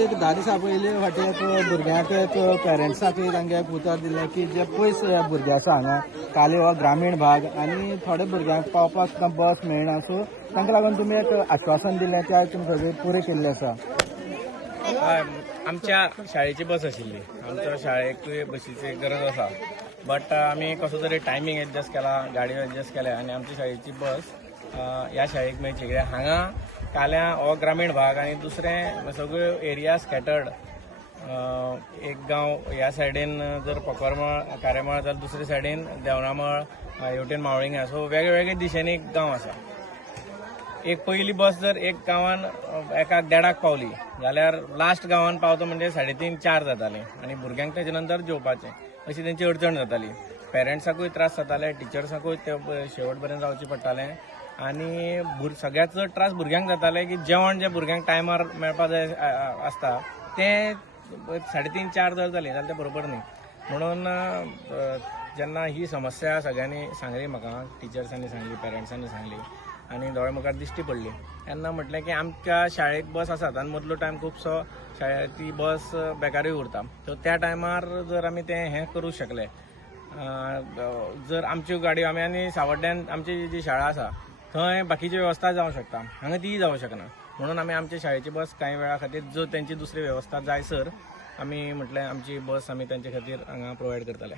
एक 10 दिसा पयलीं फाटीं एक भुरग्यांक एक पेरंट्साक तांगे एक उतर दिलें की जे पयस भुरगे आसा हांगा काले हो ग्रामीण भाग आनी थोडे भुरग्यांक पावपाक सुद्दां बस मेळना सो तांकां लागून तुमी एक आश्वासन दिलें त्या तुमी सगळें पुरें केल्लें आसा. आमच्या शाळेची बस आशिल्ली. आमच्या शाळेक बसीची गरज आसा बट आमी कसो तरी टायमींग एडजस्ट केला, गाडयो एडजस्ट केल्या आनी आमच्या शाळेची बस ह्या शाळेक मेळची. कित्याक हांगा काल्या हो ग्रामीण भाग आनी दुसरे सगळ्यो एरिया स्कॅटर्ड. एक गांव ह्या सायडीन जर पकोरमळ कारेमळ जाल्यार दुसरे सायडीन देवनामळ हेवटेन मावळिंगा सो वेगळे वेगळे दिशेनी गांव आसा. एक पयली बस जर एक गांवान एकाक 1:30 पावली जाल्यार लास्ट गांवान पावता म्हणजे 3:30-4 जाताली आनी भुरग्यांक तेजे नंतर जेवपाचें अशी तेंची अडचण जाताली. पेरंट्साकूय त्रास जाताले, टिचर्साकूय ते शेवट पर्यंत रावचें पडटालें आनी सगळ्यात चड त्रास भुरग्यांक जाताले की जेवण जे भुरग्यांक टायमार मेळपा जाय आसता तें 3:30-4 जर जाली जाल्यार तें बरोबर न्ही. म्हणून जेन्ना ही समस्या सगळ्यांनी सांगली म्हाका, टिचर्सांनी सांगली, पेरंट्सांनी सांगली आनी दोळे मुखार दिश्टी पडली तेन्ना म्हटलें की आमच्या शाळेक बस आसात आनी मदलो टायम खुबसो ती बस बेकारूय उरता. सो त्या टायमार जर आमी तें हें करूं शकले, जर आमच्यो गाडयो आनी सावड्ड्यान आमची जी शाळा आसा थंय बाकीची वेवस्था जावंक शकता, हांगा ती जावंक शकना. म्हणून आमी आमच्या शाळेची बस कांय वेळा खातीर जो तेंची दुसरी वेवस्था जाय सर आमी म्हटलें आमची बस आमी तेंचे खातीर हांगा प्रोवायड करतले.